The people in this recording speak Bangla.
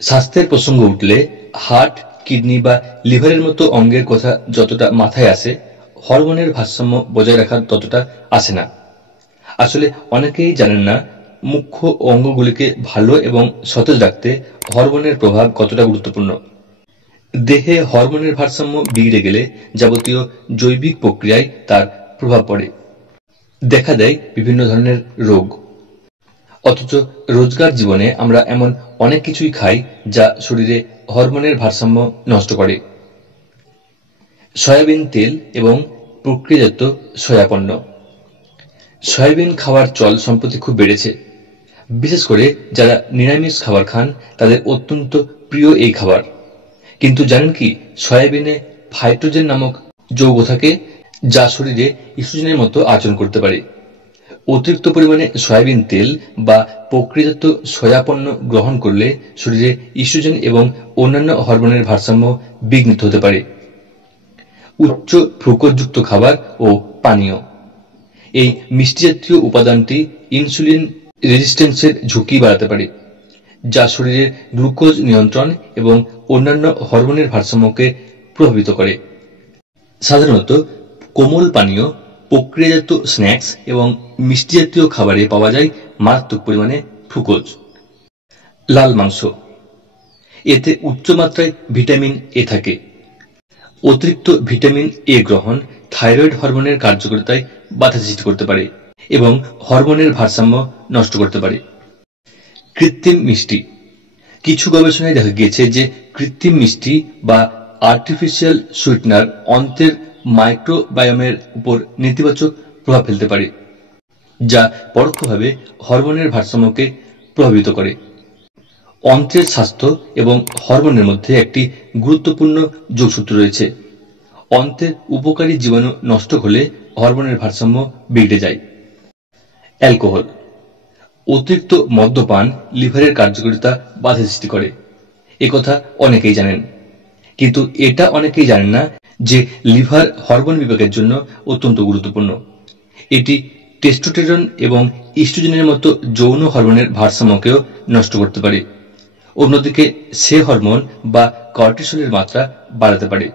স্বাস্থ্যের প্রসঙ্গ উঠলে হার্ট, কিডনি বা লিভারের মতো অঙ্গের কথা যতটা মাথায় আসে, হরমোনের ভারসাম্য বজায় রাখা ততটা আসে না। আসলে অনেকেই জানেন না মুখ্য অঙ্গগুলিকে ভালো এবং সতেজ রাখতে হরমোনের প্রভাব কতটা গুরুত্বপূর্ণ। দেহে হরমোনের ভারসাম্য বিগড়ে গেলে যাবতীয় জৈবিক প্রক্রিয়ায় তার প্রভাব পড়ে, দেখা দেয় বিভিন্ন ধরনের রোগ। অথচ রোজকার জীবনে আমরা এমন অনেক কিছুই খাই যা শরীরে হরমোনের ভারসাম্য নষ্ট করে। সয়াবিন তেল এবং প্রক্রিয়াজাত সয়া পণ্য। সয়াবিন খাওয়ার চল সম্প্রতি খুব বেড়েছে। বিশেষ করে যারা নিরামিষ খাবার খান তাদের অত্যন্ত প্রিয় এই খাবার। কিন্তু জানেন কি, সয়াবিনে ফাইটোজেন নামক যৌগ থাকে যা শরীরে ইস্ট্রোজেনের মতো আচরণ করতে পারে। অতিরিক্ত পরিমাণে সয়াবিন তেল বা প্রক্রিয়াজাত সয়া পণ্য গ্রহণ করলে শরীরে ইস্ট্রোজেন এবং অন্যান্য হরমোনের ভারসাম্য বিঘ্নিত হতে পারে। উচ্চ ফ্রুক্টোজযুক্ত খাবার ও পানীয়। এই মিষ্টি জাতীয় উপাদানটি ইনসুলিন রেজিস্ট্যান্সের ঝুঁকি বাড়াতে পারে, যা শরীরের গ্লুকোজ নিয়ন্ত্রণ এবং অন্যান্য হরমোনের ভারসাম্যকে প্রভাবিত করে। সাধারণত কোমল পানীয়, প্রক্রিয়াজাত স্ন্যাক্স এবং মিষ্টি জাতীয় খাবারে পাওয়া যায় মারাত্মক পরিমাণে ফ্রুক্টোজ। লাল মাংস। এতে উচ্চমাত্রায় ভিটামিন এ থাকে। অতিরিক্ত ভিটামিন এ গ্রহণ থাইরয়েড হরমোনের কার্যকারিতায় বাধা সৃষ্টি করতে পারে এবং হরমোনের ভারসাম্য নষ্ট করতে পারে। কৃত্রিম মিষ্টি। কিছু গবেষণায় দেখা গিয়েছে যে কৃত্রিম মিষ্টি বা আর্টিফিশিয়াল সুইটনার অন্ত্রের মাইক্রোবায়োমের উপর নেতিবাচক প্রভাব ফেলতে পারে, যা পরোক্ষভাবে হরমোনের ভারসাম্যকে প্রভাবিত করে। অন্ত্রের স্বাস্থ্য এবং হরমোনের মধ্যে একটি গুরুত্বপূর্ণ যোগসূত্র রয়েছে। অন্ত্রের উপকারী জীবাণু নষ্ট হলে হরমোনের ভারসাম্য বিগড়ে যায়। অ্যালকোহল। অতিরিক্ত মদ্যপান লিভারের কার্যকারিতা বাধা সৃষ্টি করে, একথা অনেকেই জানেন। কিন্তু এটা অনেকেই জানেন না যে লিভার হরমোন বিভাগের জন্য অত্যন্ত গুরুত্বপূর্ণ। এটি টেস্টোস্টেরন এবং ইস্ট্রোজেনের মতো যৌন হরমোনের ভারসাম্যকেও নষ্ট করতে পারে। অন্যদিকে সে হরমোন বা কর্টিসলের মাত্রা বাড়াতে পারে।